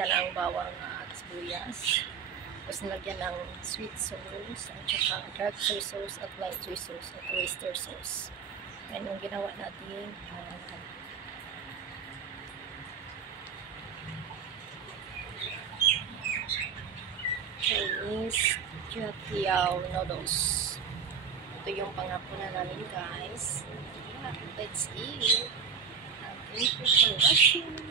ginisa ng bawang at sibuyas. Tapos nilagyan ng sweet sauce, at saka dark soy sauce, at light soy sauce, at oyster sauce. Yan yung ginawa natin Chinese Chutiao noodles. Ito yung pangapunan namin, guys. Yeah, let's eat. Thank you for watching.